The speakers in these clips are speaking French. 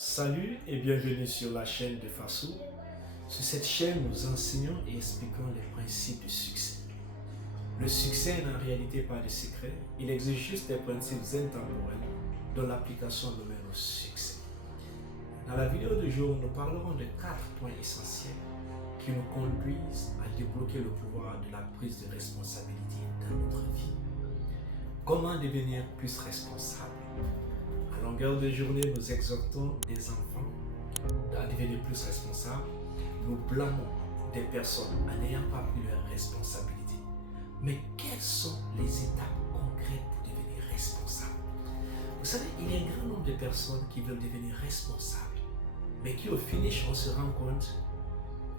Salut et bienvenue sur la chaîne de Faso. Sur cette chaîne, nous enseignons et expliquons les principes du succès. Le succès n'est en réalité pas de secret, il existe juste des principes intemporels dont l'application nous mène au succès. Dans la vidéo du jour, nous parlerons de 4 points essentiels qui nous conduisent à débloquer le pouvoir de la prise de responsabilité dans notre vie. Comment devenir plus responsable? À longueur de journée, nous exhortons des enfants à devenir plus responsables. Nous blâmons des personnes en n'ayant pas pris leurs responsabilités. Mais quelles sont les étapes concrètes pour devenir responsable? Vous savez, il y a un grand nombre de personnes qui veulent devenir responsables, mais qui au finish, on se rend compte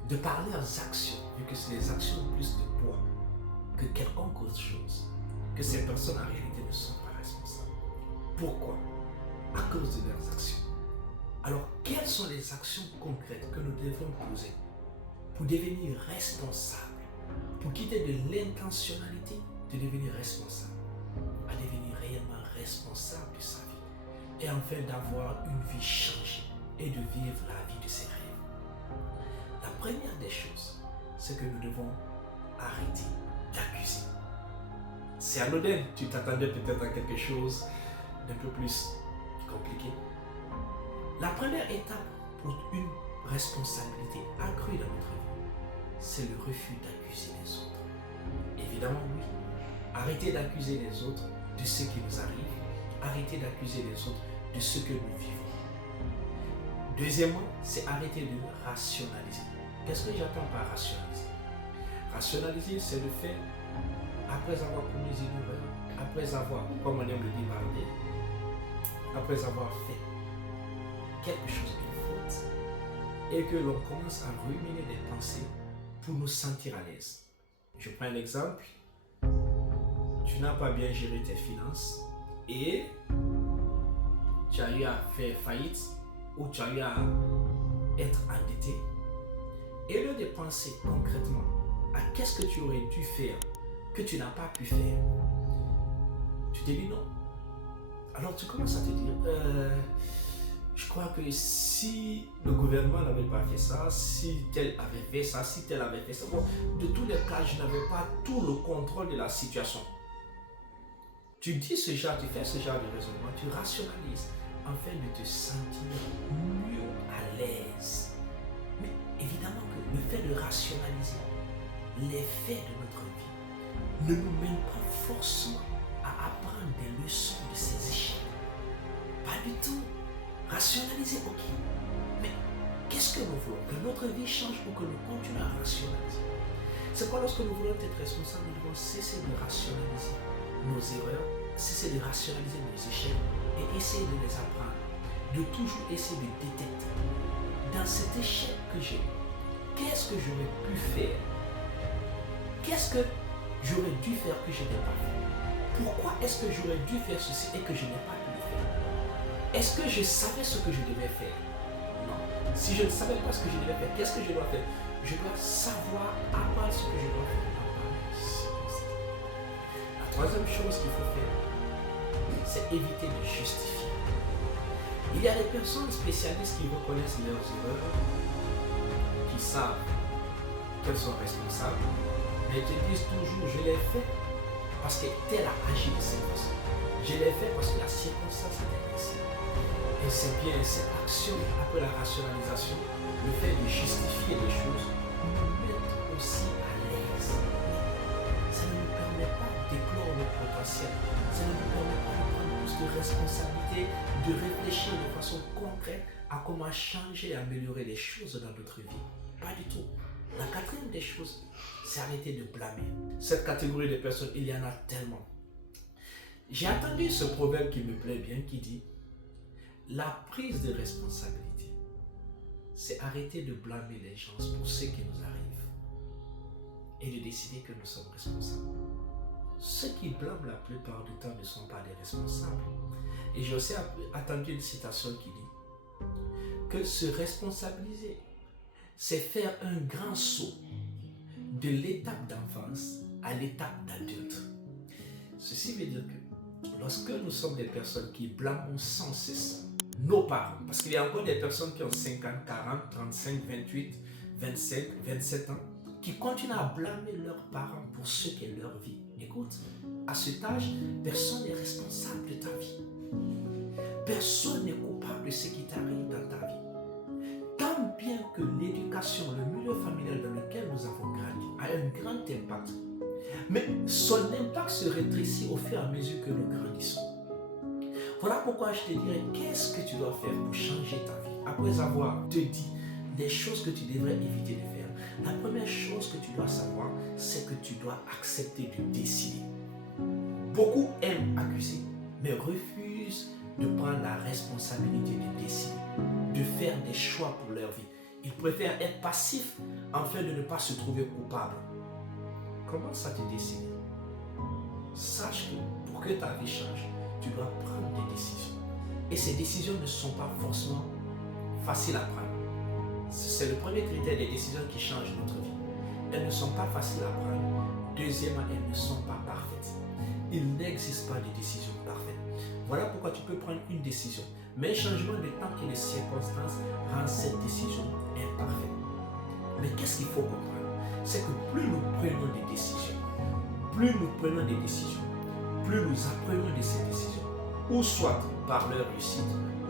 de par leurs actions, vu que c'est les actions ont plus de poids que quelconque autre chose, que ces personnes en réalité ne sont pas responsables. Pourquoi? À cause de leurs actions. Alors, quelles sont les actions concrètes que nous devons poser pour devenir responsables, pour quitter de l'intentionnalité de devenir responsable, à devenir réellement responsable de sa vie et enfin d'avoir une vie changée et de vivre la vie de ses rêves? La première des choses, c'est que nous devons arrêter d'accuser. C'est anodin, tu t'attendais peut-être à quelque chose d'un peu plus compliqué. La première étape pour une responsabilité accrue dans notre vie, c'est le refus d'accuser les autres. Évidemment, oui. Arrêtez d'accuser les autres de ce qui nous arrive. Arrêtez d'accuser les autres de ce que nous vivons. Deuxièmement, c'est arrêter de rationaliser. Qu'est-ce que j'entends par rationaliser? Rationaliser, c'est le fait, après avoir commis une erreur, après avoir, comme on aime le dire, après avoir fait quelque chose de faute et que l'on commence à ruminer des pensées pour nous sentir à l'aise. Je prends un exemple. Tu n'as pas bien géré tes finances et tu as eu à faire faillite ou tu as eu à être endetté. Et au lieu de penser concrètement à qu'est-ce que tu aurais dû faire que tu n'as pas pu faire, tu te dis non. Alors tu commences à te dire, je crois que si le gouvernement n'avait pas fait ça, si tel avait fait ça, si tel avait fait ça, bon, de tous les cas, je n'avais pas tout le contrôle de la situation. Tu dis ce genre, tu fais ce genre de raisonnement, tu rationalises afin de te sentir mieux à l'aise. Mais évidemment que le fait de rationaliser les faits de notre vie ne nous mène pas forcément à apprendre des leçons de ces échecs. Pas du tout. Rationaliser, ok. Mais qu'est-ce que nous voulons? Que notre vie change ou que nous continuons à rationaliser? C'est quoi lorsque nous voulons être responsables, nous devons cesser de rationaliser nos erreurs, cesser de rationaliser nos échecs et essayer de les apprendre. De toujours essayer de détecter. Dans cet échec que j'ai, qu'est-ce que j'aurais pu faire? Qu'est-ce que j'aurais dû faire que je n'ai pas fait? Pourquoi est-ce que j'aurais dû faire ceci et que je n'ai pas pu le faire? Est-ce que je savais ce que je devais faire? Non. Si je ne savais pas ce que je devais faire, qu'est-ce que je dois faire? Je dois savoir apprendre ce que je dois faire. La troisième chose qu'il faut faire, c'est éviter de justifier. Il y a des personnes spécialistes qui reconnaissent leurs erreurs, qui savent qu'elles sont responsables, mais te disent toujours je l'ai fait parce que tel a agi de cette façon. Je l'ai fait parce que la circonstance était ainsi. Et c'est bien cette action après la rationalisation, le fait de justifier les choses, nous met aussi à l'aise. Ça ne nous permet pas d'éclore le potentiel. Ça ne nous permet pas de prendre plus de responsabilité, de réfléchir de façon concrète à comment changer et améliorer les choses dans notre vie. Pas du tout. La quatrième des choses, c'est arrêter de blâmer. Cette catégorie de personnes, il y en a tellement. J'ai entendu ce proverbe qui me plaît bien qui dit la prise de responsabilité, c'est arrêter de blâmer les gens pour ce qui nous arrive et de décider que nous sommes responsables. Ceux qui blâment la plupart du temps ne sont pas des responsables. Et j'ai aussi entendu une citation qui dit que se responsabiliser, c'est faire un grand saut de l'étape d'enfance à l'étape d'adulte. Ceci veut dire que lorsque nous sommes des personnes qui blâmons sans cesse, nos parents. Parce qu'il y a encore des personnes qui ont 50, 40, 35, 28, 25, 27 ans, qui continuent à blâmer leurs parents pour ce qu'est leur vie. Écoute, à cet âge, personne n'est responsable de ta vie. Personne n'est coupable de ce qui t'arrive dans ta vie. Tant bien que l'éducation, le milieu familial dans lequel nous avons grandi a un grand impact. Mais son impact se rétrécit au fur et à mesure que nous grandissons. Voilà pourquoi je te dirais, qu'est-ce que tu dois faire pour changer ta vie? Après avoir te dit des choses que tu devrais éviter de faire, la première chose que tu dois savoir, c'est que tu dois accepter de décider. Beaucoup aiment accuser, mais refusent de prendre la responsabilité de décider, de faire des choix pour leur vie. Ils préfèrent être passifs afin de ne pas se trouver coupables. Commence à te décider. Sache que pour que ta vie change, tu dois prendre des décisions. Et ces décisions ne sont pas forcément faciles à prendre. C'est le premier critère des décisions qui changent notre vie. Elles ne sont pas faciles à prendre. Deuxièmement, elles ne sont pas parfaites. Il n'existe pas de décision parfaite. Voilà pourquoi tu peux prendre une décision. Mais un changement de temps et de circonstances rend cette décision imparfaite. Mais qu'est-ce qu'il faut comprendre? C'est que plus nous prenons des décisions, plus nous apprenons de ces décisions, ou soit par leur réussite,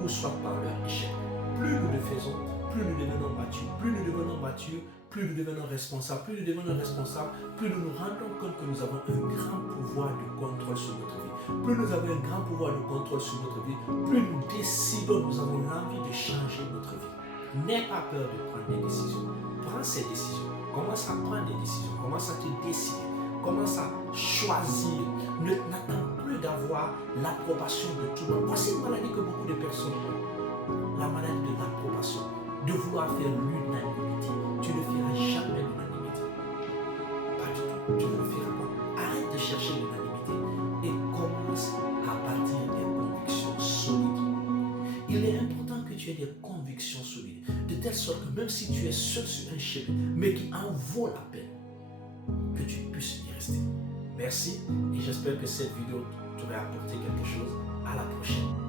ou soit par leur échec. Plus nous le faisons, plus nous devenons matures. Plus nous devenons matures, plus nous devenons responsables. Plus nous devenons responsables, plus nous nous rendons compte que nous avons un grand pouvoir de contrôle sur notre vie. Plus nous avons un grand pouvoir de contrôle sur notre vie, plus nous décidons, nous avons l'envie de changer notre vie. N'aie pas peur de prendre des décisions. Prends ces décisions. Commence à prendre des décisions. Commence à te décider. Commence à choisir. N'attends plus d'avoir l'approbation de tout le monde. Voici une maladie que beaucoup de personnes ont. La maladie de l'approbation. De vouloir faire l'unanimité. Tu ne feras jamais l'unanimité. Pas du tout. Tu ne le feras pas. Arrête de chercher l'unanimité et commence à bâtir des convictions solides. Il est important que tu aies des convictions solides. De telle sorte que même si tu es seul sur un chemin, mais qui en vaut la peine, que tu puisses y rester. Merci et j'espère que cette vidéo t'aurait apporté quelque chose. À la prochaine.